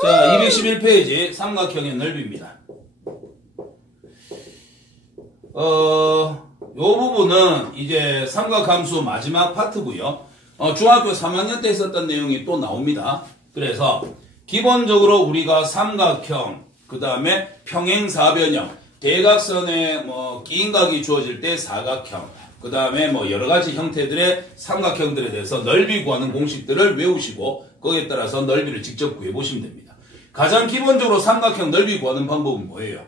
자, 211페이지 삼각형의 넓이입니다. 요 부분은 이제 삼각함수 마지막 파트고요. 중학교 3학년 때 했었던 내용이 또 나옵니다. 그래서 기본적으로 우리가 삼각형, 그 다음에 평행사변형, 대각선에 끼인각이 주어질 때 사각형, 그 다음에 여러가지 형태들의 삼각형들에 대해서 넓이 구하는 공식들을 외우시고 거기에 따라서 넓이를 직접 구해보시면 됩니다. 가장 기본적으로 삼각형 넓이 구하는 방법은 뭐예요?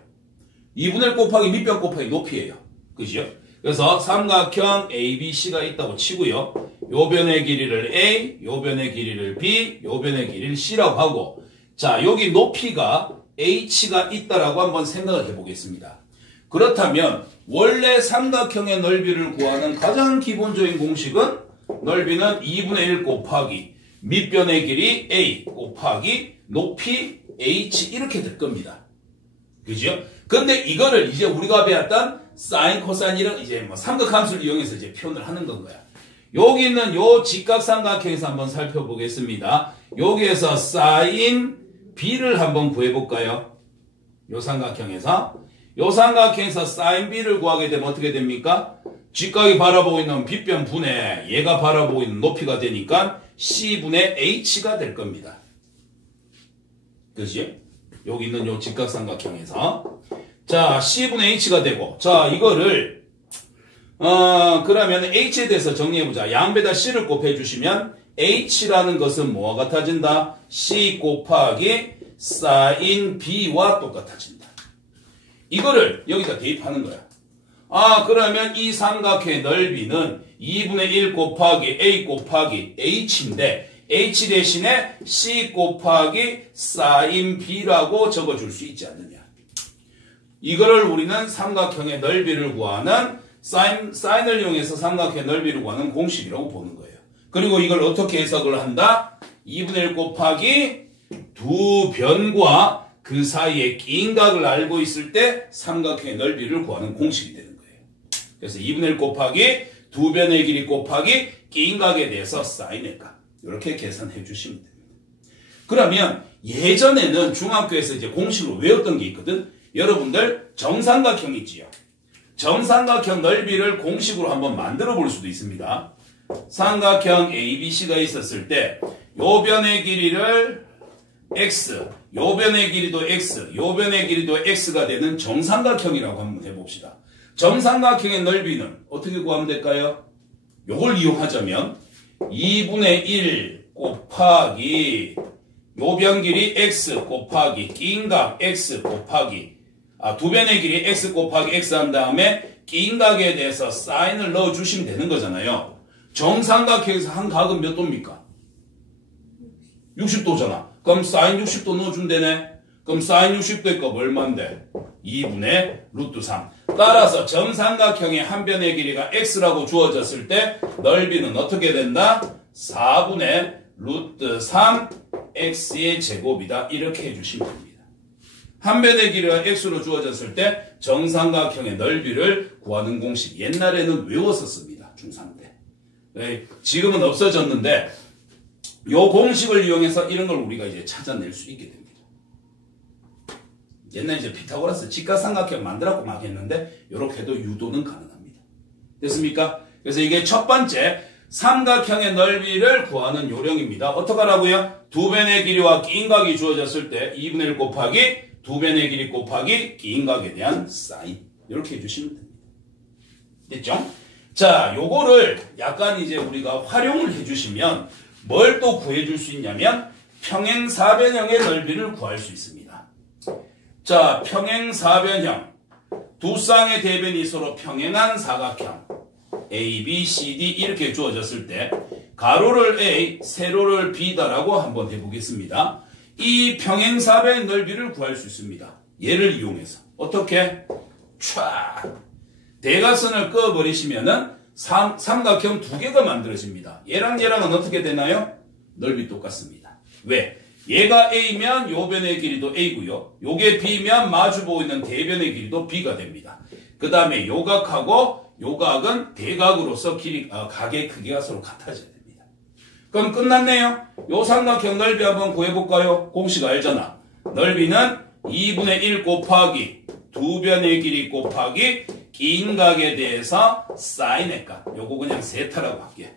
2분의 1 곱하기 밑변 곱하기 높이예요. 그죠? 그래서 삼각형 ABC가 있다고 치고요. 요 변의 길이를 A, 요 변의 길이를 B, 요 변의 길이를 C라고 하고, 자, 여기 높이가 H가 있다라고 한번 생각을 해보겠습니다. 그렇다면 원래 삼각형의 넓이를 구하는 가장 기본적인 공식은 넓이는 2분의 1 곱하기 밑변의 길이 A 곱하기 높이 H 이렇게 될 겁니다. 그죠? 근데 이거를 이제 우리가 배웠던 사인, 코사인 이런 이제 삼각함수를 이용해서 이제 표현을 하는 건 거야. 여기 있는 요 직각삼각형에서 한번 살펴보겠습니다. 여기에서 사인 B를 한번 구해볼까요? 요 삼각형에서. 요 삼각형에서 사인 B를 구하게 되면 어떻게 됩니까? 직각이 바라보고 있는 빗변 분의 얘가 바라보고 있는 높이가 되니까 C분의 H가 될 겁니다. 그치? 여기 있는 요 직각삼각형에서. 자, C분의 H가 되고, 자, 이거를, 그러면 H에 대해서 정리해보자. 양배다 C를 곱해주시면 H라는 것은 뭐와 같아진다? C 곱하기 사인 B와 똑같아진다. 이거를 여기다 대입하는 거야. 그러면 이 삼각형의 넓이는 2분의 1 곱하기 A 곱하기 H인데, H 대신에 C 곱하기 사인 B라고 적어줄 수 있지 않느냐. 이거를 우리는 삼각형의 넓이를 구하는 사인을 이용해서 삼각형의 넓이를 구하는 공식이라고 보는 거예요. 그리고 이걸 어떻게 해석을 한다? 2분의 1 곱하기 두 변과 그 사이에 끼인 각을 알고 있을 때 삼각형의 넓이를 구하는 공식이 되는 거예요. 그래서 2분의 1 곱하기 두 변의 길이 곱하기 끼인 각에 대해서 사인의 값. 이렇게 계산해 주시면 됩니다. 그러면 예전에는 중학교에서 이제 공식으로 외웠던 게 있거든. 여러분들 정삼각형 있지요. 정삼각형 넓이를 공식으로 한번 만들어 볼 수도 있습니다. 삼각형 ABC가 있었을 때 요 변의 길이를 X, 요 변의 길이도 X, 요 변의 길이도 X가 되는 정삼각형이라고 한번 해봅시다. 정삼각형의 넓이는 어떻게 구하면 될까요? 요걸 이용하자면 2분의 1 곱하기 요 변 길이 X 곱하기 끼인각 X 곱하기 두 변의 길이 X 곱하기 X 한 다음에 끼인각에 대해서 사인을 넣어주시면 되는 거잖아요. 정삼각형에서 한 각은 몇 도입니까? 60도잖아. 그럼 사인 60도 넣어주면 되네. 그럼 사인 60도의 값 얼마인데? 2분의 루트 3. 따라서 정삼각형의 한 변의 길이가 X라고 주어졌을 때 넓이는 어떻게 된다? 4분의 루트 3 X의 제곱이다. 이렇게 해주시면 됩니다. 한 변의 길이가 X로 주어졌을 때 정삼각형의 넓이를 구하는 공식. 옛날에는 외웠었습니다. 중3 때. 네, 지금은 없어졌는데 요 공식을 이용해서 이런 걸 우리가 이제 찾아낼 수 있게 됩니다. 옛날에 이제 피타고라스 직각삼각형 만들었고 막 했는데 이렇게도 유도는 가능합니다. 됐습니까? 그래서 이게 첫 번째 삼각형의 넓이를 구하는 요령입니다. 어떻게 하라고요? 두 변의 길이와 끼인각이 주어졌을 때 2분의 1 곱하기 두 변의 길이 곱하기 끼인각에 대한 사인 이렇게 해주시면 됩니다. 됐죠? 자, 요거를 약간 이제 우리가 활용을 해주시면 뭘 또 구해줄 수 있냐면 평행사변형의 넓이를 구할 수 있습니다. 자, 평행사변형 두 쌍의 대변이 서로 평행한 사각형 A, B, C, D 이렇게 주어졌을 때 가로를 A, 세로를 B다라고 한번 해보겠습니다. 이 평행사변의 넓이를 구할 수 있습니다. 얘를 이용해서 어떻게? 촤 대각선을 그어버리시면은 삼각형 두 개가 만들어집니다. 얘랑 얘랑은 어떻게 되나요? 넓이 똑같습니다. 왜? 얘가 A면 요 변의 길이도 A고요. 요게 B면 마주보고 있는 대변의 길이도 B가 됩니다. 그 다음에 요 각하고 요 각은 대각으로서 각의 크기가 서로 같아져야 됩니다. 그럼 끝났네요. 요 삼각형 넓이 한번 구해볼까요? 공식 알잖아. 넓이는 2분의 1 곱하기 두 변의 길이 곱하기 긴 각에 대해서 사인의 값. 요거 그냥 세타라고 할게.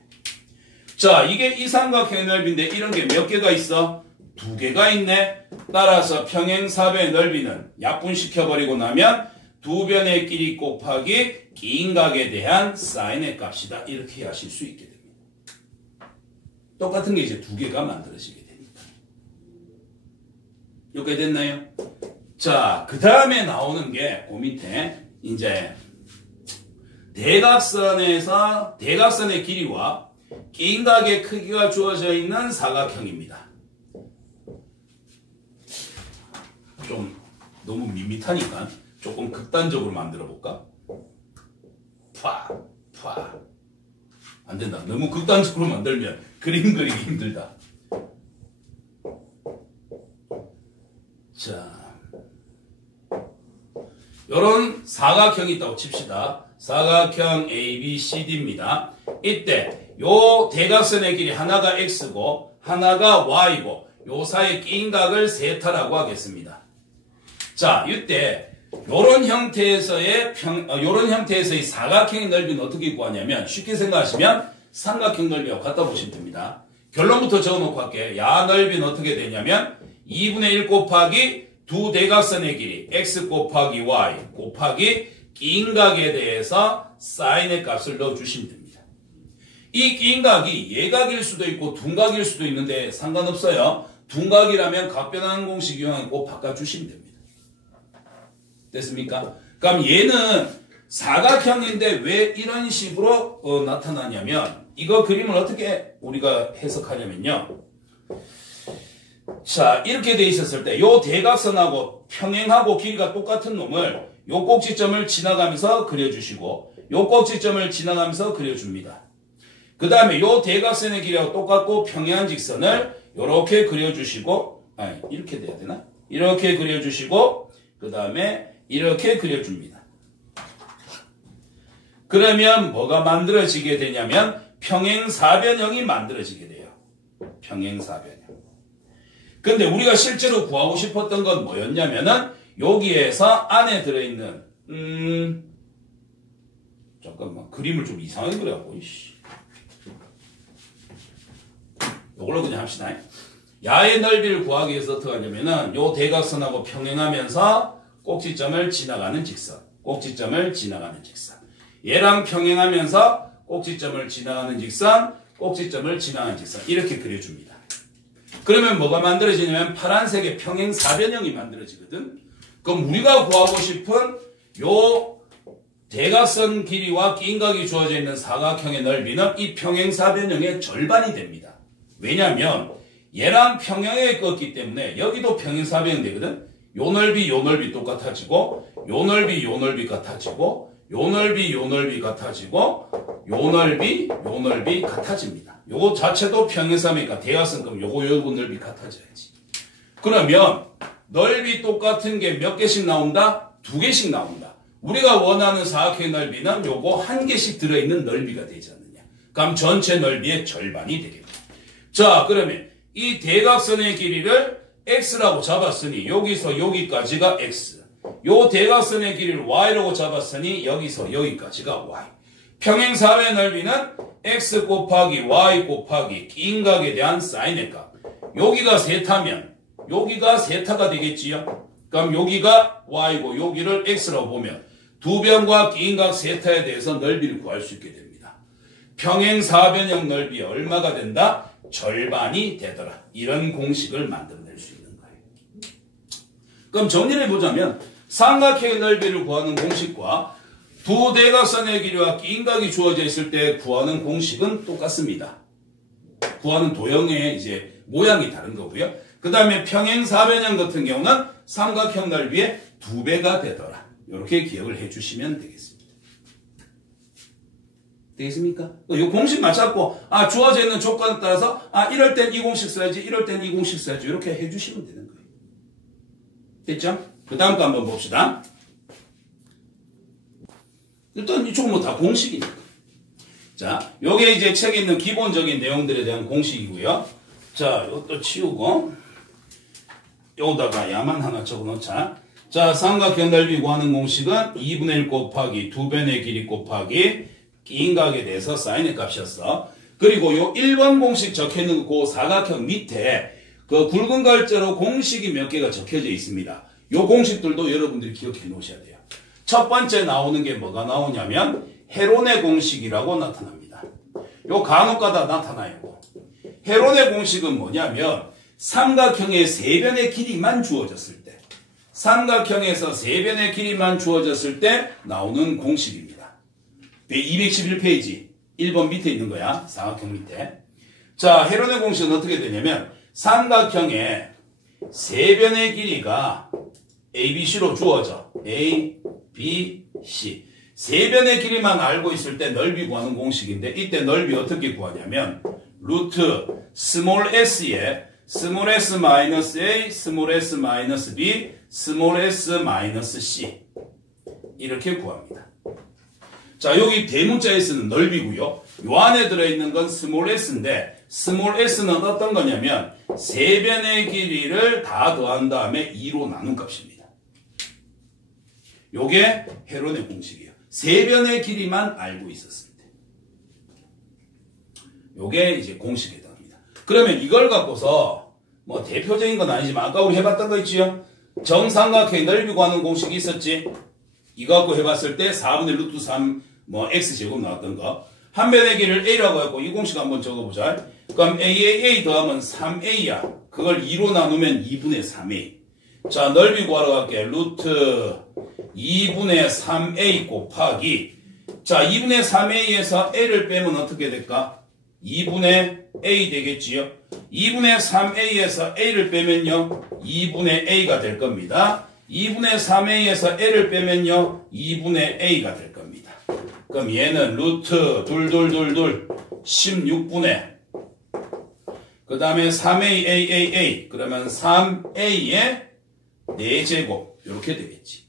자, 이게 이 삼각형의 넓이인데 이런 게 몇 개가 있어? 두 개가 있네. 따라서 평행사변의 넓이는 약분시켜버리고 나면 두 변의 길이 곱하기 긴 각에 대한 사인의 값이다. 이렇게 하실 수 있게 됩니다. 똑같은 게 이제 두 개가 만들어지게 되니까. 이렇게 됐나요? 자, 그 다음에 나오는 게 그 밑에 이제 대각선에서 대각선의 길이와 긴 각의 크기가 주어져 있는 사각형입니다. 좀 너무 밋밋하니까 조금 극단적으로 만들어 볼까? 안 된다. 너무 극단적으로 만들면 그림 그리기 힘들다. 자, 요런 사각형이 있다고 칩시다. 사각형 ABCD입니다. 이때 요 대각선의 길이 하나가 X고 하나가 Y고 요 사이의 낀 각을 세타라고 하겠습니다. 자, 이때 요런 형태에서의 요런 형태에서의 사각형의 넓이는 어떻게 구하냐면 쉽게 생각하시면 삼각형 넓이와 같다 보시면 됩니다. 결론부터 적어놓고 할게요. 야 넓이는 어떻게 되냐면 2분의 1 곱하기 두 대각선의 길이 x 곱하기 y 곱하기 긴 각에 대해서 사인의 값을 넣어주시면 됩니다. 이 긴 각이 예각일 수도 있고 둔각일 수도 있는데 상관없어요. 둔각이라면 각 변하는 공식 이용하고 바꿔주시면 됩니다. 됐습니까? 그럼 얘는 사각형인데 왜 이런 식으로 나타나냐면 이거 그림을 어떻게 우리가 해석하냐면요. 자, 이렇게 돼 있었을 때 요 대각선하고 평행하고 길이가 똑같은 놈을 요 꼭지점을 지나가면서 그려주시고 요 꼭지점을 지나가면서 그려줍니다. 그 다음에 요 대각선의 길이하고 똑같고 평행한 직선을 요렇게 그려주시고 이렇게 돼야 되나? 이렇게 그려주시고 그 다음에 이렇게 그려줍니다. 그러면 뭐가 만들어지게 되냐면 평행사변형이 만들어지게 돼요. 평행사변형. 근데 우리가 실제로 구하고 싶었던 건 뭐였냐면은 여기에서 안에 들어있는 잠깐만 그림을 좀 이상하게 그려갖고 이걸로 그냥 합시다. 야의 넓이를 구하기 위해서 어떻게 하냐면은 요 대각선하고 평행하면서 꼭지점을 지나가는 직선, 꼭지점을 지나가는 직선. 얘랑 평행하면서 꼭지점을 지나가는 직선, 꼭지점을 지나가는 직선. 이렇게 그려줍니다. 그러면 뭐가 만들어지냐면 파란색의 평행사변형이 만들어지거든. 그럼 우리가 구하고 싶은 요 대각선 길이와 긴 각이 주어져 있는 사각형의 넓이는 이 평행사변형의 절반이 됩니다. 왜냐하면 얘랑 평행에 껐기 때문에 여기도 평행사변형 되거든. 요 넓이 똑같아지고 요 넓이 같아지고 요 넓이 같아지고 요 넓이 같아집니다. 요거 자체도 평행사면이니까 대각선 그럼 요거 넓이 같아져야지. 그러면 넓이 똑같은 게 몇 개씩 나온다? 두 개씩 나온다. 우리가 원하는 사각형의 넓이는 요거 한 개씩 들어있는 넓이가 되지 않느냐. 그럼 전체 넓이의 절반이 되겠다. 자, 그러면 이 대각선의 길이를 x라고 잡았으니 여기서 여기까지가 x. 요 대각선의 길이를 y라고 잡았으니 여기서 여기까지가 y. 평행사변의 넓이는 x 곱하기 y 곱하기 긴 각에 대한 사인의 값. 여기가 세타면 여기가 세타가 되겠지요. 그럼 여기가 y고 여기를 x라고 보면 두 변과 긴 각 세타에 대해서 넓이를 구할 수 있게 됩니다. 평행사변형 넓이 얼마가 된다? 절반이 되더라. 이런 공식을 만들어낼 수 있는 거예요. 그럼 정리를 해보자면 삼각형의 넓이를 구하는 공식과 두 대각선의 길이와 긴 각이 주어져 있을 때 구하는 공식은 똑같습니다. 구하는 도형의 이제 모양이 다른 거고요. 그 다음에 평행사변형 같은 경우는 삼각형 넓이의 2배가 되더라. 이렇게 기억을 해주시면 되겠습니다. 되겠습니까? 이 공식 맞잡고 주어져 있는 조건에 따라서 이럴 땐 이 공식 써야지 이럴 땐 이 공식 써야지 이렇게 해주시면 되는 거예요. 됐죠? 그 다음 거 한번 봅시다. 일단 이쪽은 뭐 다 공식이니까. 자, 요게 이제 책에 있는 기본적인 내용들에 대한 공식이고요. 자, 요것도 치우고 요거다가 야만 하나 적어놓자. 자, 삼각형 넓이 구하는 공식은 2분의 1 곱하기 2변의 길이 곱하기 끼인각에 대해서 사인의 값이었어. 그리고 요 1번 공식 적혀있는 그 사각형 밑에 그 굵은 글자로 공식이 몇 개가 적혀져 있습니다. 요 공식들도 여러분들이 기억해 놓으셔야 돼요. 첫 번째 나오는 게 뭐가 나오냐면 헤론의 공식이라고 나타납니다. 요 간혹가다 나타나요. 헤론의 공식은 뭐냐면 삼각형의 세변의 길이만 주어졌을 때, 삼각형에서 세변의 길이만 주어졌을 때 나오는 공식입니다. 211페이지 1번 밑에 있는 거야. 삼각형 밑에. 자, 헤론의 공식은 어떻게 되냐면 삼각형의 세변의 길이가 ABC로 주어져. A, B, C. 세변의 길이만 알고 있을 때 넓이 구하는 공식인데 이때 넓이 어떻게 구하냐면 루트 스몰 s에 스몰 s 마이너스 a, 스몰 s 마이너스 b, 스몰 s 마이너스 c 이렇게 구합니다. 자, 여기 대문자에 쓰는 넓이고요. 요 안에 들어있는 건 스몰 s인데 스몰 s는 어떤 거냐면 세변의 길이를 다 더한 다음에 2로 나눈 값입니다. 요게 헤론의 공식이에요. 세변의 길이만 알고 있었을 때. 요게 이제 공식에 해당합니다. 그러면 이걸 갖고서 뭐 대표적인 건 아니지만 아까 우리 해봤던 거 있지요? 정삼각형의 넓이 구하는 공식이 있었지? 이거 갖고 해봤을 때 4분의 루트 3 뭐 x제곱 나왔던 거. 한 변의 길이를 a라고 했고 이 공식 한번 적어보자. 그럼 a 더하면 3a야. 그걸 2로 나누면 2분의 3a. 자, 넓이 구하러 갈게. 루트 2분의 3a 곱하기. 자, 2분의 3a에서 a를 빼면 어떻게 될까? 2분의 a 되겠지요? 2분의 3a에서 a를 빼면요 2분의 a가 될 겁니다. 2분의 3a에서 a를 빼면요 2분의 a가 될 겁니다. 그럼 얘는 루트 둘둘둘둘 16분의 그 다음에 3a 그러면 3a의 4제곱 이렇게 되겠지.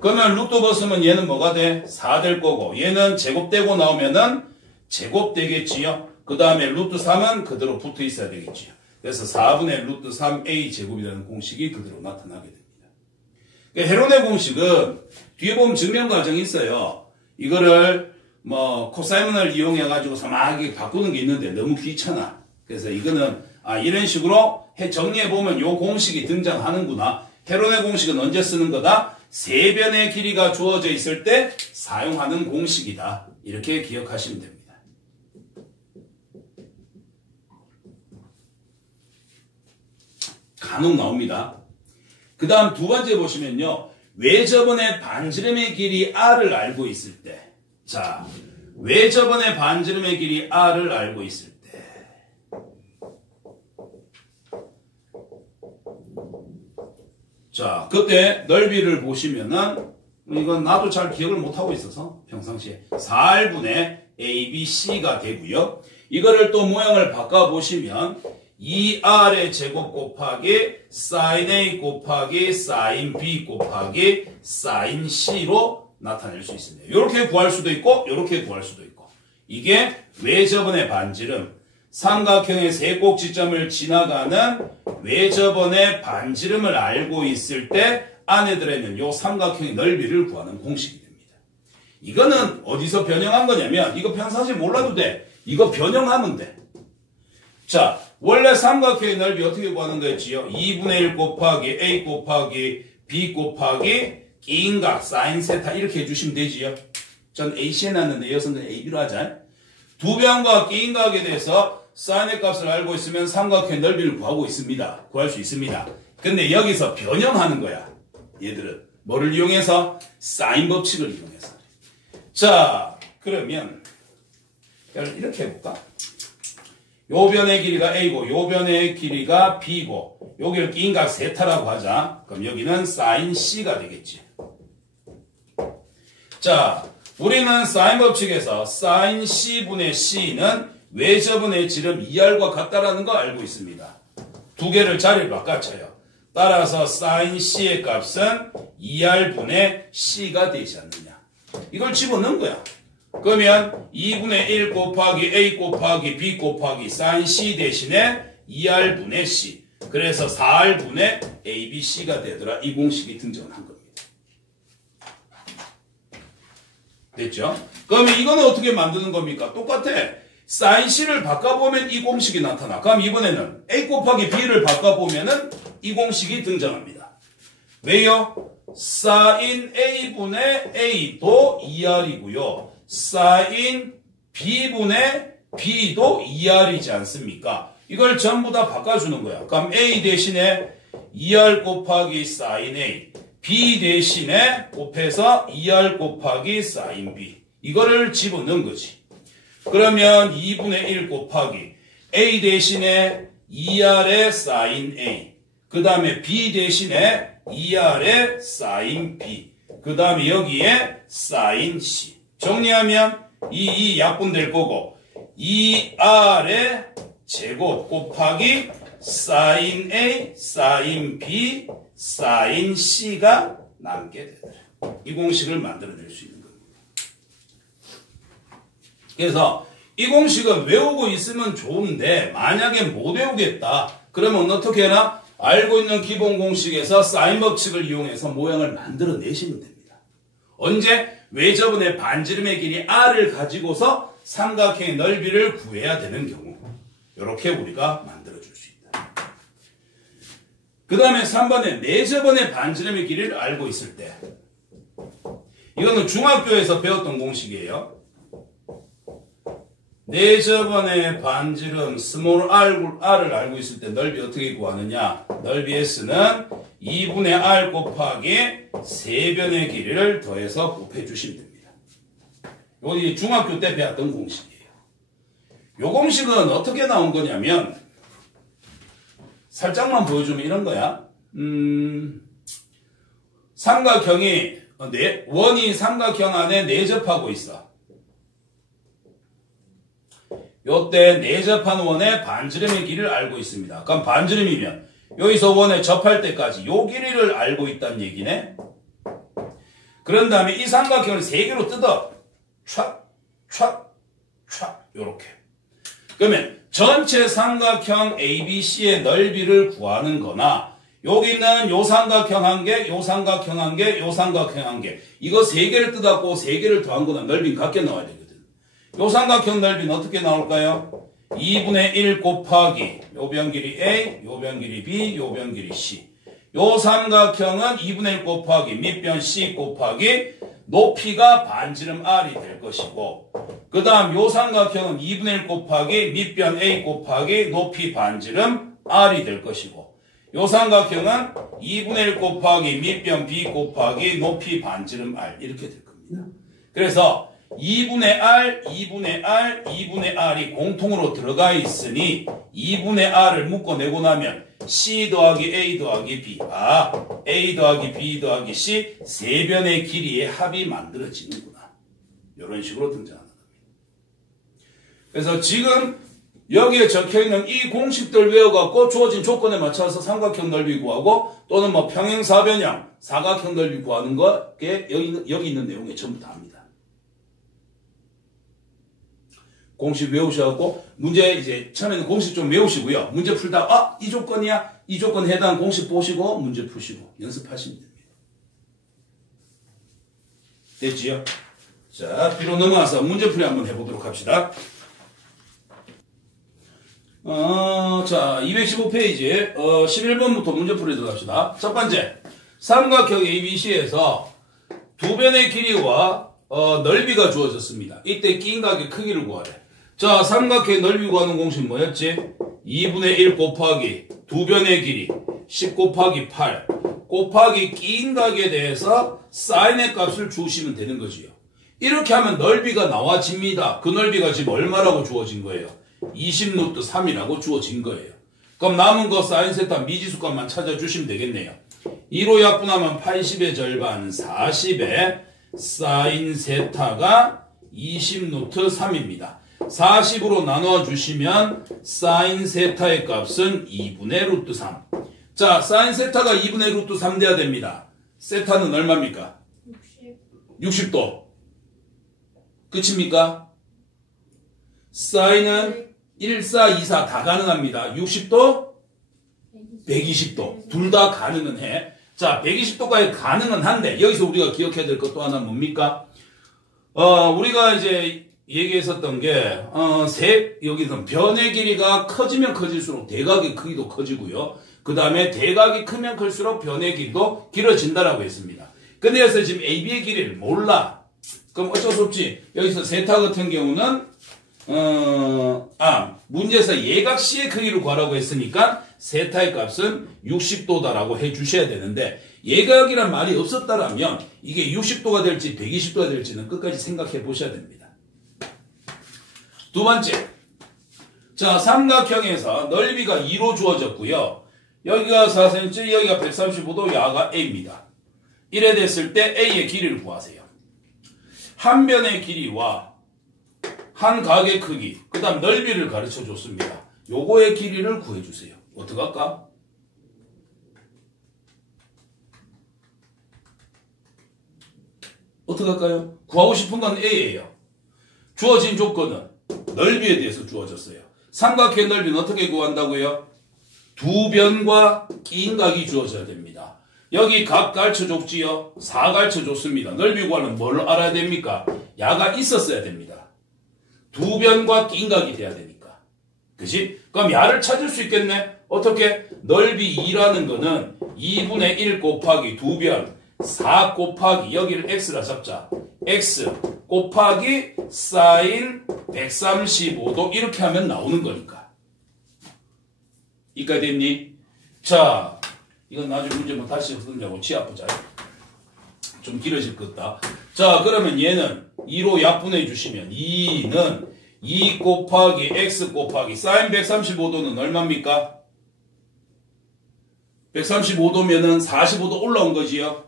그러면 루트 벗으면 얘는 뭐가 돼? 4 될 거고 얘는 제곱되고 나오면은 제곱 되겠지요. 그 다음에 루트 3은 그대로 붙어 있어야 되겠지요. 그래서 4분의 루트 3a 제곱이라는 공식이 그대로 나타나게 됩니다. 그러니까 헤론의 공식은 뒤에 보면 증명 과정이 있어요. 이거를 뭐 코사인을 이용해 가지고서 막 바꾸는 게 있는데 너무 귀찮아. 그래서 이거는 이런 식으로 정리해 보면 요 공식이 등장하는구나. 헤론의 공식은 언제 쓰는 거다? 세변의 길이가 주어져 있을 때 사용하는 공식이다. 이렇게 기억하시면 됩니다. 간혹 나옵니다. 그 다음 두 번째 보시면요. 외접원의 반지름의 길이 r을 알고 있을 때. 자, 외접원의 반지름의 길이 r을 알고 있을 때. 자, 그때 넓이를 보시면은 이건 나도 잘 기억을 못하고 있어서 평상시에 4R분의 ABC가 되고요. 이거를 또 모양을 바꿔보시면 2R의 제곱 곱하기 sin A 곱하기 sin B 곱하기 sin C로 나타낼 수 있습니다. 이렇게 구할 수도 있고 이렇게 구할 수도 있고 이게 외접원의 반지름 삼각형의 세 꼭지점을 지나가는 외접원의 반지름을 알고 있을 때 안에 들어있는 요 삼각형의 넓이를 구하는 공식이 됩니다. 이거는 어디서 변형한 거냐면 이거 평상시에 몰라도 돼. 이거 변형하면 돼. 자, 원래 삼각형의 넓이 어떻게 구하는 거였지요? 2분의 1 곱하기 a 곱하기 b 곱하기 끼인각 사인 세타 이렇게 해주시면 되지요. 전 AC 해놨는데 여기서는 AB로 하자. 두 변과 끼인각에 대해서 사인의 값을 알고 있으면 삼각형의 넓이를 구하고 있습니다. 구할 수 있습니다. 근데 여기서 변형하는 거야. 얘들은 뭐를 이용해서? 사인 법칙을 이용해서. 자, 그러면 이렇게 해볼까? 요 변의 길이가 a고 요 변의 길이가 b고 여기를 끼인각 세타라고 하자. 그럼 여기는 사인 c가 되겠지. 자, 우리는 사인 법칙에서 사인 c분의 c는 외접원의 지름 2r과 같다라는 거 알고 있습니다. 두 개를 자리를 바꿔쳐요. 따라서 사인 c의 값은 2r분의 c가 되지 않느냐. 이걸 집어넣은 거야. 그러면 2분의 1 곱하기 A 곱하기 B 곱하기 sin C 대신에 2R분의 C. 그래서 4R분의 ABC가 되더라. 이 공식이 등장한 겁니다. 됐죠? 그러면 이거는 어떻게 만드는 겁니까? 똑같아. sin C를 바꿔보면 이 공식이 나타나. 그럼 이번에는 A 곱하기 B를 바꿔보면은 이 공식이 등장합니다. 왜요? sin A분의 A도 2R이고요. sin B분의 B도 2R이지 않습니까? 이걸 전부 다 바꿔주는 거야. 그럼 A 대신에 2R 곱하기 sin A, B 대신에 곱해서 2R 곱하기 sin B. 이거를 집어넣은 거지. 그러면 2분의 1 곱하기 A 대신에 2R의 sin A, 그 다음에 B 대신에 2R의 sin B, 그 다음에 여기에 sin C. 정리하면 이 약분될 거고 2R의 제곱 곱하기 sin A, sin B, sin C가 남게 되더라. 이 공식을 만들어낼 수 있는 겁니다. 그래서 이 공식은 외우고 있으면 좋은데 만약에 못 외우겠다. 그러면 어떻게 해나? 알고 있는 기본 공식에서 사인 법칙을 이용해서 모양을 만들어내시면 됩니다. 언제? 외접은의 반지름의 길이 R을 가지고서 삼각형의 넓이를 구해야 되는 경우. 이렇게 우리가 만들어줄 수 있다. 그 다음에 3번에 내접은의 반지름의 길이를 알고 있을 때. 이거는 중학교에서 배웠던 공식이에요. 내접원의 반지름 스몰 r을 알고 있을 때 넓이 어떻게 구하느냐? 넓이 s는 2분의 r 곱하기 세변의 길이를 더해서 곱해 주시면 됩니다. 이건 중학교 때 배웠던 공식이에요. 이 공식은 어떻게 나온 거냐면 살짝만 보여주면 이런 거야. 삼각형이 원이 삼각형 안에 내접하고 있어. 요때 내접한 원의 반지름의 길이를 알고 있습니다. 그럼 반지름이면 여기서 원에 접할 때까지 요 길이를 알고 있다는 얘기네. 그런 다음에 이 삼각형을 세 개로 뜯어. 촥 요렇게. 그러면 전체 삼각형 ABC의 넓이를 구하는 거나 여기 있는 요 삼각형 한 개, 요 삼각형 한 개, 요 삼각형 한 개. 이거 세 개를 뜯었고 세 개를 더한 거나 넓이는 같게 나와야 되거든. 요 삼각형 넓이는 어떻게 나올까요? 2분의 1 곱하기 요 변 길이 A, 요 변 길이 B, 요 변 길이 C. 요 삼각형은 2분의 1 곱하기 밑변 C 곱하기 높이가 반지름 R이 될 것이고, 그 다음 요 삼각형은 2분의 1 곱하기 밑변 A 곱하기 높이 반지름 R이 될 것이고, 요 삼각형은 2분의 1 곱하기 밑변 B 곱하기 높이 반지름 R 이렇게 될 겁니다. 그래서 2분의 R, 2분의 R, 2분의 R이 공통으로 들어가 있으니 2분의 R을 묶어내고 나면 C 더하기 A 더하기 B, A 더하기 B 더하기 C 세 변의 길이의 합이 만들어지는구나. 이런 식으로 등장하는 겁니다. 그래서 지금 여기에 적혀있는 이 공식들 외워갖고 주어진 조건에 맞춰서 삼각형 넓이 구하고 또는 뭐 평행사변형, 사각형 넓이 구하는 거에 여기 있는 내용에 전부 다 합니다. 공식 외우셔갖고 문제 이제 처음에는 공식 좀 외우시고요. 문제 풀다 이 조건이야. 이 조건 해당 공식 보시고 문제 푸시고 연습하시면 됩니다. 됐지요? 자, 뒤로 넘어가서 문제풀이 한번 해보도록 합시다. 자, 215페이지 11번부터 문제풀이 들어갑시다. 첫 번째, 삼각형 ABC에서 두 변의 길이와 넓이가 주어졌습니다. 이때 끼인각의 크기를 구하래. 자, 삼각형의 넓이 구하는 공식 뭐였지? 2분의 1 곱하기 두 변의 길이 10 곱하기 8 곱하기 끼인각에 대해서 사인의 값을 주시면 되는 거지요. 이렇게 하면 넓이가 나와집니다. 그 넓이가 지금 얼마라고 주어진 거예요? 20 루트 3이라고 주어진 거예요. 그럼 남은 거 사인 세타 미지수값만 찾아주시면 되겠네요. 2로 약분하면 80의 절반 40에 사인 세타가 20 루트 3입니다. 40으로 나눠주시면 사인 세타의 값은 2분의 루트 3. 자, 사인 세타가 2분의 루트 3 돼야 됩니다. 세타는 얼마입니까? 60도. 끝입니까? 사인은 1, 4, 2, 4 다 가능합니다. 60도, 120도 둘 다 가능은 해. 자, 120도까지 가능은 한데 여기서 우리가 기억해야 될 것도 하나 뭡니까? 우리가 이제 얘기했었던 게 여기서 변의 길이가 커지면 커질수록 대각의 크기도 커지고요. 그 다음에 대각이 크면 클수록 변의 길이도 길어진다라고 했습니다. 근데 여기서 지금 AB의 길이를 몰라. 그럼 어쩔 수 없지. 여기서 세타 같은 경우는 문제에서 예각 C의 크기를 구하라고 했으니까 세타의 값은 60도다라고 해주셔야 되는데 예각이란 말이 없었다라면 이게 60도가 될지 120도가 될지는 끝까지 생각해 보셔야 됩니다. 두 번째, 자 삼각형에서 넓이가 2로 주어졌고요. 여기가 4cm, 여기가 135도, 야가 A입니다. 이래 됐을 때 A의 길이를 구하세요. 한 변의 길이와 한 각의 크기, 그 다음 넓이를 가르쳐 줬습니다. 요거의 길이를 구해주세요. 어떻게 할까? 어떻게 할까요? 구하고 싶은 건 A예요. 주어진 조건은 넓이에 대해서 주어졌어요. 삼각형 넓이는 어떻게 구한다고요? 두 변과 낀 각이 주어져야 됩니다. 여기 각 가르쳐줬지요? 4 가르쳐줬습니다. 넓이 구하려면 뭘 알아야 됩니까? 야가 있었어야 됩니다. 두 변과 낀 각이 돼야 되니까. 그치? 그럼 야를 찾을 수 있겠네? 어떻게? 넓이 2라는 거는 2분의 1 곱하기 두 변, 4 곱하기 여기를 x라 잡자. x 곱하기 사인 135도 이렇게 하면 나오는 거니까. 이까지 됐니? 자, 이건 나중에 문제 뭐 다시 쓰느라고 치아 보자. 좀 길어질 것 같다. 자, 그러면 얘는 2로 약분해 주시면 2는 2 곱하기 x 곱하기 사인 135도는 얼마입니까? 135도면은 45도 올라온 거지요.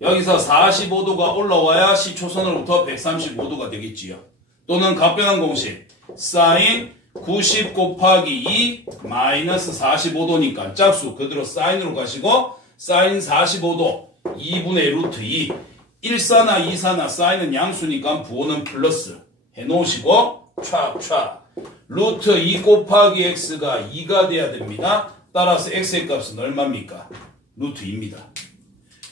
여기서 45도가 올라와야 C초선으로부터 135도가 되겠지요. 또는 각변환 공식 사인 90 곱하기 2 마이너스 45도니까 짝수 그대로 사인으로 가시고 사인 45도 2분의 루트 2 1사나 2사나 사인은 양수니까 부호는 플러스 해놓으시고 촥촥 루트 2 곱하기 x가 2가 돼야 됩니다. 따라서 x의 값은 얼마입니까? 루트 2입니다.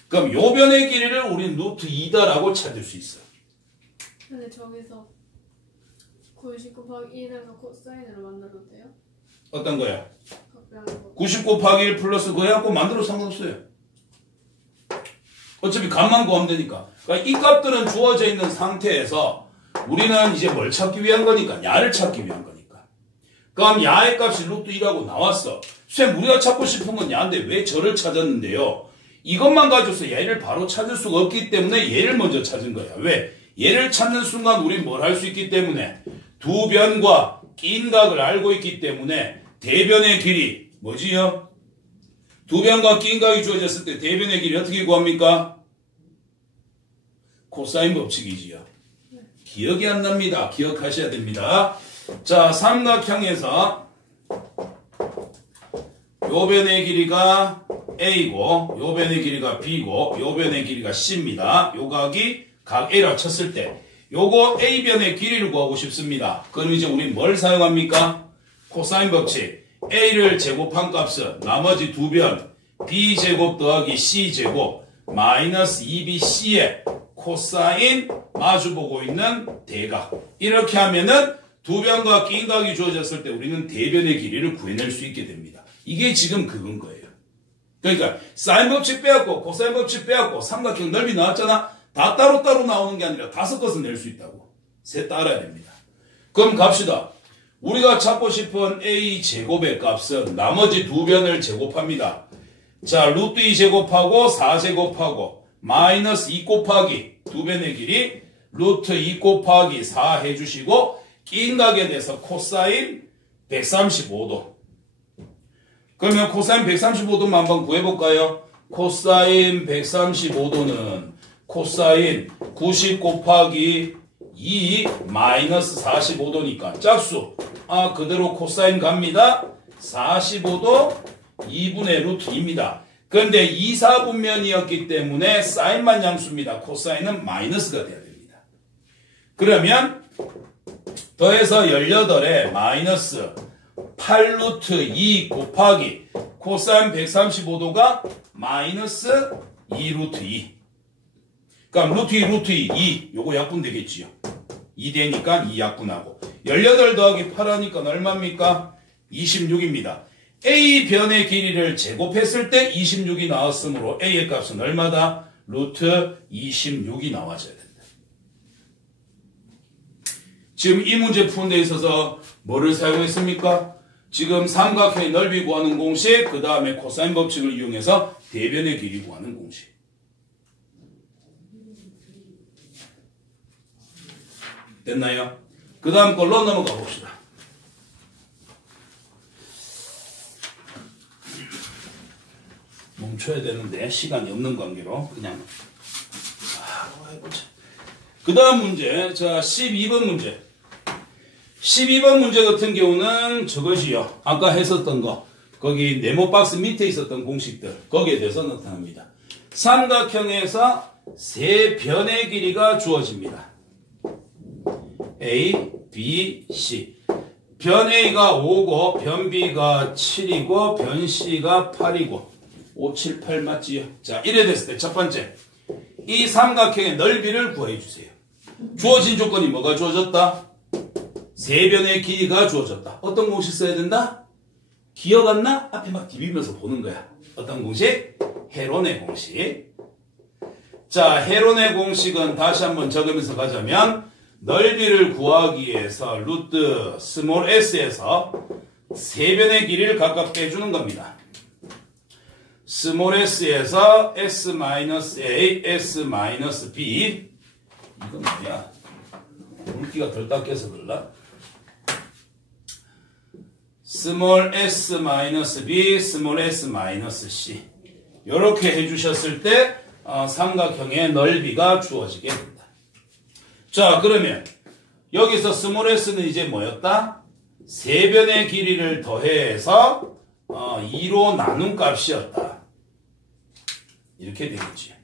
그럼 요 변의 길이를 우리는 루트 2다라고 찾을 수 있어. 근데 저기서 90 곱하기 1에서 코사인으로 만들어도 돼요? 어떤 거야? 90 90 곱하기 1 플러스 그거 해갖고 만들어도 상관없어요. 어차피 값만 구하면 되니까. 그러니까 이 값들은 주어져 있는 상태에서 우리는 이제 뭘 찾기 위한 거니까? 야를 찾기 위한 거니까. 그럼 야의 값이 루트 2라고 나왔어. 선생님 우리가 찾고 싶은 건 야인데 왜 저를 찾았는데요? 이것만 가져서 얘를 바로 찾을 수가 없기 때문에 얘를 먼저 찾은 거야. 왜? 얘를 찾는 순간 우린 뭘 할 수 있기 때문에 두 변과 낀 각을 알고 있기 때문에 대변의 길이 뭐지요? 두 변과 낀 각이 주어졌을 때 대변의 길이 어떻게 구합니까? 코사인 법칙이지요. 기억이 안 납니다. 기억하셔야 됩니다. 자, 삼각형에서 요 변의 길이가 A고 요 변의 길이가 B고 요 변의 길이가 C입니다. 요 각이 각 A라고 쳤을 때 요거 A변의 길이를 구하고 싶습니다. 그럼 이제 우리 뭘 사용합니까? 코사인 법칙. A를 제곱한 값은 나머지 두 변 B제곱 더하기 C제곱 마이너스 2BC의 코사인 마주보고 있는 대각. 이렇게 하면은 두 변과 낀 각이 주어졌을 때 우리는 대변의 길이를 구해낼 수 있게 됩니다. 이게 지금 그건 거예요. 그러니까 사인 법칙 빼앗고 코사인 법칙 빼앗고 삼각형 넓이 나왔잖아. 다 따로따로 나오는 게 아니라 다 섞어서 낼 수 있다고. 셋 다 알아야 됩니다. 그럼 갑시다. 우리가 찾고 싶은 A 제곱의 값은 나머지 두 변을 제곱합니다. 자, 루트 2 제곱하고 4 제곱하고 마이너스 2 곱하기 두 변의 길이 루트 2 곱하기 4 해주시고 낀 각에 대해서 코사인 135도. 그러면 코사인 135도만 한번 구해볼까요? 코사인 135도는 코사인 90 곱하기 2 마이너스 45도니까 짝수 그대로 코사인 갑니다. 45도 2분의 루트 2입니다. 그런데 2, 4분면이었기 때문에 사인만 양수입니다. 코사인은 마이너스가 돼야 됩니다. 그러면 더해서 18에 마이너스 8 루트 2 곱하기 코사인 135도가 마이너스 2 루트 2. 그럼 루트 2 루트 2 요거 약분 되겠지요. 2 되니까 2 약분하고 18 더하기 8 하니까 얼마입니까? 26입니다. A 변의 길이를 제곱했을 때 26이 나왔으므로 A의 값은 얼마다? 루트 26이 나와줘야 된다. 지금 이 문제 푸는 데 있어서 뭐를 사용했습니까? 지금 삼각형의 넓이 구하는 공식, 그 다음에 코사인 법칙을 이용해서 대변의 길이 구하는 공식. 됐나요? 그 다음 걸로 넘어가 봅시다. 멈춰야 되는데 시간이 없는 관계로 그냥 해보자. 그 다음 문제, 자 12번 문제. 12번 문제 같은 경우는 저것이요. 아까 했었던 거. 거기 네모 박스 밑에 있었던 공식들. 거기에 대해서 나타납니다. 삼각형에서 세 변의 길이가 주어집니다. A, B, C. 변 A가 5고, 변 B가 7이고, 변 C가 8이고. 5, 7, 8 맞지요? 자, 이래 됐을 때 첫 번째. 이 삼각형의 넓이를 구해주세요. 주어진 조건이 뭐가 주어졌다? 세 변의 길이가 주어졌다. 어떤 공식 써야 된다? 기억 안 나? 앞에 막 디비면서 보는 거야. 어떤 공식? 헤론의 공식. 자, 헤론의 공식은 다시 한번 적으면서 가자면 넓이를 구하기 위해서 루트 스몰 s에서 세 변의 길이를 각각 빼주는 겁니다. 스몰 s에서 s-a, s-b. 이건 뭐야? 물기가 덜 닦여서 그럴라? 스몰 s-b, 스몰 s-c. 이렇게 해주셨을 때 삼각형의 넓이가 주어지게 됩니다. 자, 그러면 여기서 스몰 s는 이제 뭐였다? 세 변의 길이를 더해서 2로 나눈 값이었다. 이렇게 되겠지.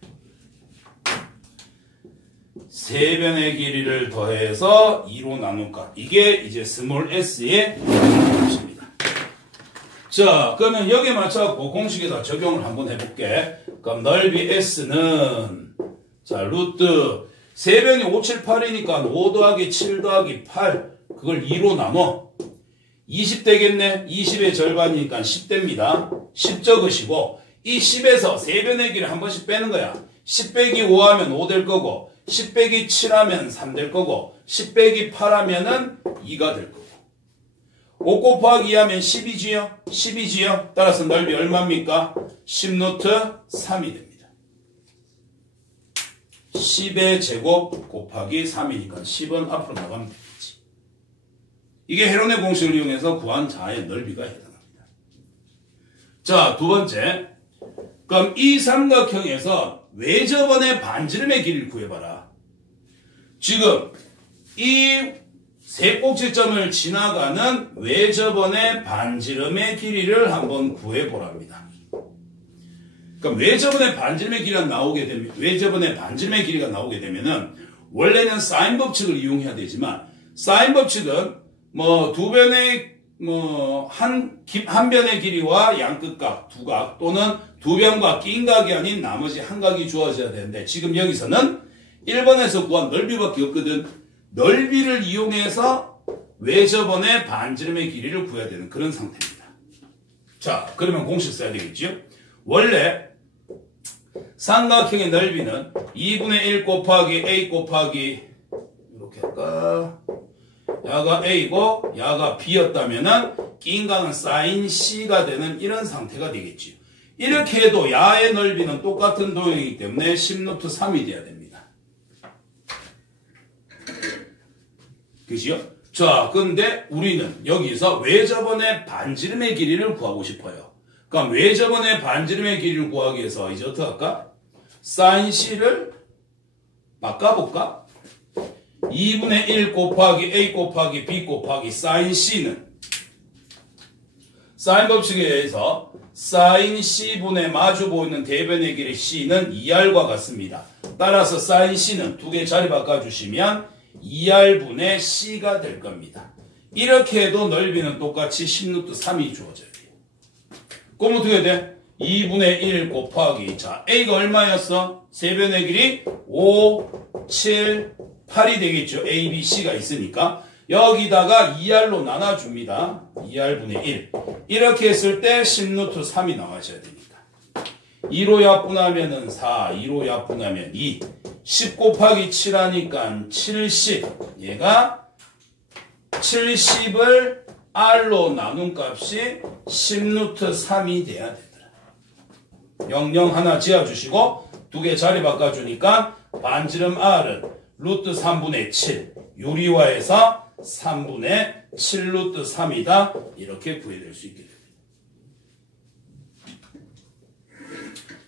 세 변의 길이를 더해서 2로 나눈 값. 이게 이제 스몰 s의 값입니다. 자, 그러면 여기에 맞춰갖고 공식에다 적용을 한번 해볼게. 그럼 넓이 s는 자 루트 세 변이 5, 7, 8이니까 5 더하기 7 더하기 8 그걸 2로 나눠 20 되겠네. 20의 절반이니까 10 됩니다. 10 적으시고 이 10에서 세 변의 길을 한 번씩 빼는 거야. 10 빼기 5 하면 5 될 거고 10 빼기 7 하면 3 될 거고 10 빼기 8 하면은 2가 될 거고 5 곱하기 2 하면 10이지요? 10이지요? 따라서 넓이 얼마입니까? 10 루트 3이 됩니다. 10의 제곱 곱하기 3이니까 10은 앞으로 나가면 되겠지. 이게 헤론의 공식을 이용해서 구한 자의 넓이가 해당합니다. 자, 두 번째. 그럼 이 삼각형에서 외접원의 반지름의 길이를 구해봐라. 지금 이 세 꼭지점을 지나가는 외접원의 반지름의 길이를 한번 구해보랍니다. 그럼 외접원의 반지름의 길이가 나오게 되면 외접원의 반지름의 길이가 나오게 되면은 원래는 사인 법칙을 이용해야 되지만 사인 법칙은 뭐 두 변의 한 변의 길이와 양끝각 두각 또는 두 변과 낀 각이 아닌 나머지 한 각이 주어져야 되는데 지금 여기서는 1번에서 구한 넓이밖에 없거든. 넓이를 이용해서 외접원의 반지름의 길이를 구해야 되는 그런 상태입니다. 자, 그러면 공식 써야 되겠죠? 원래 삼각형의 넓이는 2분의 1 곱하기 a 곱하기 이렇게 할까? 야가 a고 야가 b였다면은 낀 각은 sin c가 되는 이런 상태가 되겠지요. 이렇게 해도 야의 넓이는 똑같은 도형이기 때문에 10 루트 3이 돼야 됩니다. 그지요? 자, 근데 우리는 여기서 외접원의 반지름의 길이를 구하고 싶어요. 그럼 외접원의 반지름의 길이를 구하기 위해서 이제 어떻게 할까? sin c를 바꿔볼까? 2분의 1 곱하기 a 곱하기 b 곱하기 sin c는 sin 법칙에 의해서 sin c분의 마주 보이는 대변의 길이 c는 2r과 같습니다. 따라서 sin c는 두 개 자리 바꿔주시면 2R분의 C가 될 겁니다. 이렇게 해도 넓이는 똑같이 10루트3이 주어져야 돼요. 그럼 어떻게 돼? 2분의 1 곱하기, 자, A가 얼마였어? 세변의 길이 5, 7, 8이 되겠죠. A, B, C가 있으니까. 여기다가 2R로 나눠줍니다. 2R분의 1. 이렇게 했을 때 10루트3이 나와줘야 되니까. 2로 약분하면은 4, 2로 약분하면 2. 10 곱하기 7 하니까 70. 얘가 70을 R로 나눈 값이 10루트3이 돼야 되더라. 00 하나 지어주시고 두 개 자리 바꿔주니까 반지름 R은 루트 3분의 7. 유리화해서 3분의 7 루트 3이다. 이렇게 구해낼 수 있게 됩니다.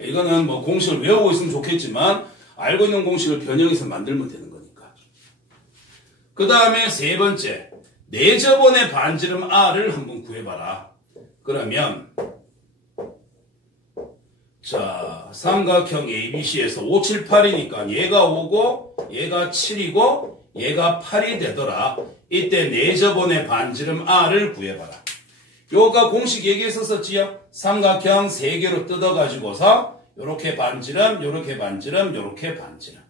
이거는 뭐 공식을 외우고 있으면 좋겠지만 알고 있는 공식을 변형해서 만들면 되는 거니까. 그 다음에 세 번째, 내저번의 반지름 R을 한번 구해봐라. 그러면 자, 삼각형 ABC에서 5, 7, 8이니까 얘가 5고 얘가 7이고 얘가 8이 되더라. 이때 내저번의 반지름 R을 구해봐라. 요가 공식 얘기했었지요. 삼각형 3개로 뜯어가지고서 요렇게 반지름, 요렇게 반지름, 요렇게 반지름.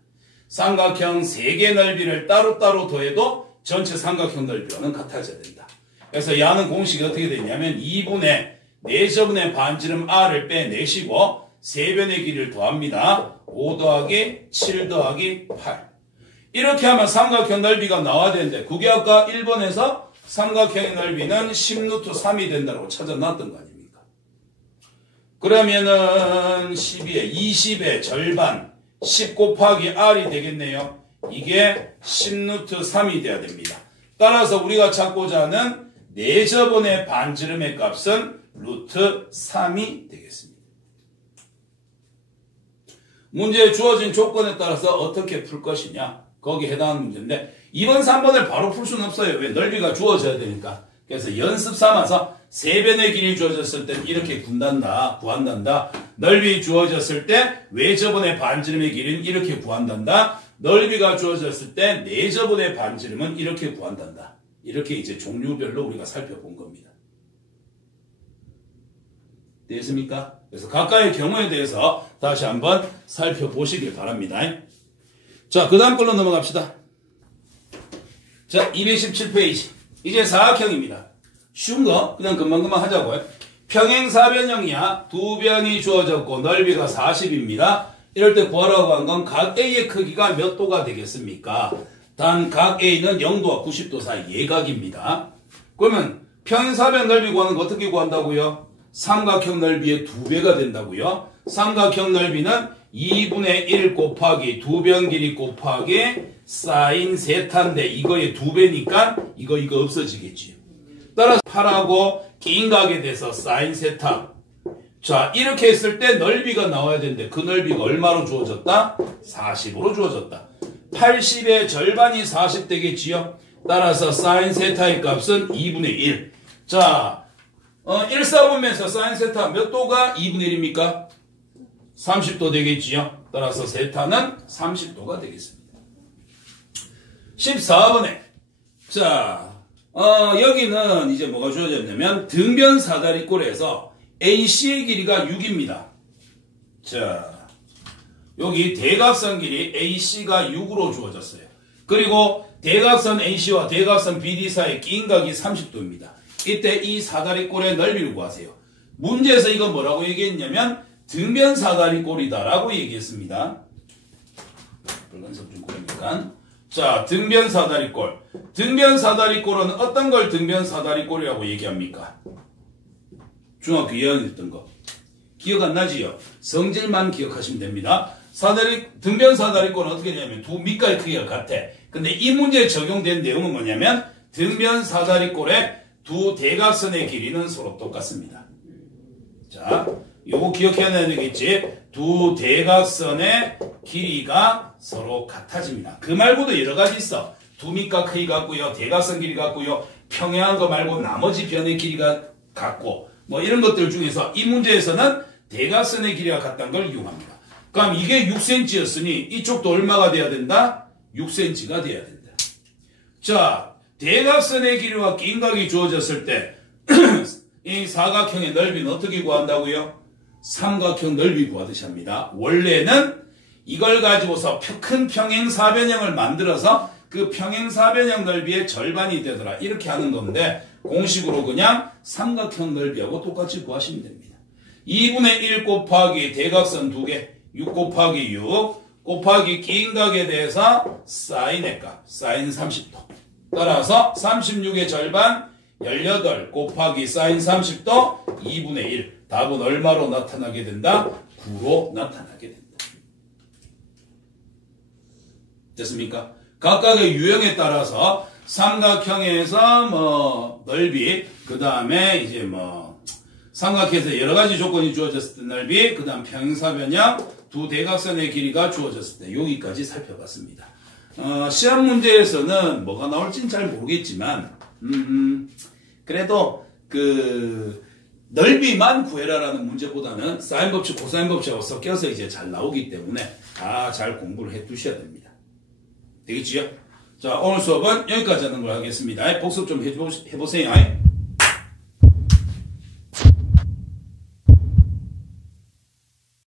삼각형 3개 넓이를 따로따로 더해도 전체 삼각형 넓이와는 같아져야 된다. 그래서 야는 공식이 어떻게 되냐면 2분의 내저분의 반지름 R을 빼내시고 세변의 길이를 더합니다. 5 더하기 7 더하기 8. 이렇게 하면 삼각형 넓이가 나와야 되는데 그게 아까 1번에서 삼각형의 넓이는 10루트3이 된다고 찾아놨던 거 아닙니까? 그러면은 12의 20의 절반 10 곱하기 R이 되겠네요. 이게 10루트3이 돼야 됩니다. 따라서 우리가 찾고자 하는 내저번의 반지름의 값은 루트 3이 되겠습니다. 문제에 주어진 조건에 따라서 어떻게 풀 것이냐, 거기에 해당하는 문제인데 2번, 3번을 바로 풀 수는 없어요. 왜? 넓이가 주어져야 되니까. 그래서 연습 삼아서 세변의 길이 주어졌을 때 이렇게 구한단다. 넓이 주어졌을 때 외저번의 반지름의 길이는 이렇게 구한단다. 넓이가 주어졌을 때 내저번의 반지름은 이렇게 구한단다. 이렇게 이제 종류별로 우리가 살펴본 겁니다. 됐습니까? 그래서 각각의 경우에 대해서 다시 한번 살펴보시길 바랍니다. 자, 그 다음 걸로 넘어갑시다. 자, 217페이지. 이제 사각형입니다. 쉬운 거 그냥 금방금방 하자고요. 평행사변형이야. 두 변이 주어졌고 넓이가 40입니다. 이럴 때 구하라고 한 건 각 A의 크기가 몇 도가 되겠습니까? 단 각 A는 0도와 90도 사이 예각입니다. 그러면 평행사변 넓이 구하는 거 어떻게 구한다고요? 삼각형 넓이의 2배가 된다고요. 삼각형 넓이는 2분의 1 곱하기 두 변 길이 곱하기 사인 세타인데 이거의 2배니까 이거 없어지겠지요. 따라서 8하고 긴 각에 대해서 사인 세타. 자, 이렇게 했을 때 넓이가 나와야 되는데 그 넓이가 얼마로 주어졌다? 40으로 주어졌다. 80의 절반이 40 되겠지요. 따라서 사인 세타의 값은 2분의 1. 자, 1사분면서 사인 세타 몇 도가 2분의 1입니까? 30도 되겠지요. 따라서 세타는 30도가 되겠습니다. 14번에 자, 여기는 이제 뭐가 주어졌냐면 등변 사다리꼴에서 AC의 길이가 6입니다. 자, 여기 대각선 길이 AC가 6으로 주어졌어요. 그리고 대각선 AC와 대각선 BD 사이의 긴 각이 30도입니다. 이때 이 사다리꼴의 넓이를 구하세요. 문제에서 이거 뭐라고 얘기했냐면 등변 사다리꼴이다라고 얘기했습니다. 불간섭 좀 그러니까. 자, 등변 사다리꼴. 등변 사다리꼴은 어떤 걸 등변 사다리꼴이라고 얘기합니까? 중학교 2학년 했던 거. 기억 안 나지요? 성질만 기억하시면 됩니다. 등변 사다리꼴은 어떻게 되냐면 두 밑가의 크기가 같아. 근데 이 문제에 적용된 내용은 뭐냐면 등변 사다리꼴의 두 대각선의 길이는 서로 똑같습니다. 자, 요거 기억해야 되겠지? 두 대각선의 길이가 서로 같아집니다. 그 말고도 여러 가지 있어. 두 밑가 크기 같고요. 대각선 길이 같고요. 평행한 거 말고 나머지 변의 길이가 같고 뭐 이런 것들 중에서 이 문제에서는 대각선의 길이가 같다는 걸 이용합니다. 그럼 이게 6cm였으니 이쪽도 얼마가 돼야 된다? 6cm가 돼야 된다. 자, 대각선의 길이와 긴 각이 주어졌을 때 이 사각형의 넓이는 어떻게 구한다고요? 삼각형 넓이 구하듯이 합니다. 원래는 이걸 가지고서 큰 평행사변형을 만들어서 그 평행사변형 넓이의 절반이 되더라. 이렇게 하는 건데 공식으로 그냥 삼각형 넓이하고 똑같이 구하시면 됩니다. 2분의 1 곱하기 대각선 2개 6 곱하기 6 곱하기 긴 각에 대해서 사인의 값 사인 30도 따라서 36의 절반 18 곱하기 사인 30도 2분의 1 답은 얼마로 나타나게 된다? 9로 나타나게 된다. 됐습니까? 각각의 유형에 따라서 삼각형에서 넓이, 그 다음에 이제 삼각형에서 여러 가지 조건이 주어졌을 때 넓이, 그 다음 평행사변형, 두 대각선의 길이가 주어졌을 때 여기까지 살펴봤습니다. 시험 문제에서는 뭐가 나올지는 잘 모르겠지만, 그래도 넓이만 구해라라는 문제보다는 사인 법칙, 코사인 법칙하고 섞여서 이제 잘 나오기 때문에 잘 공부를 해 두셔야 됩니다. 되겠지요? 자, 오늘 수업은 여기까지 하는 걸 하겠습니다. 복습 좀 해보세요.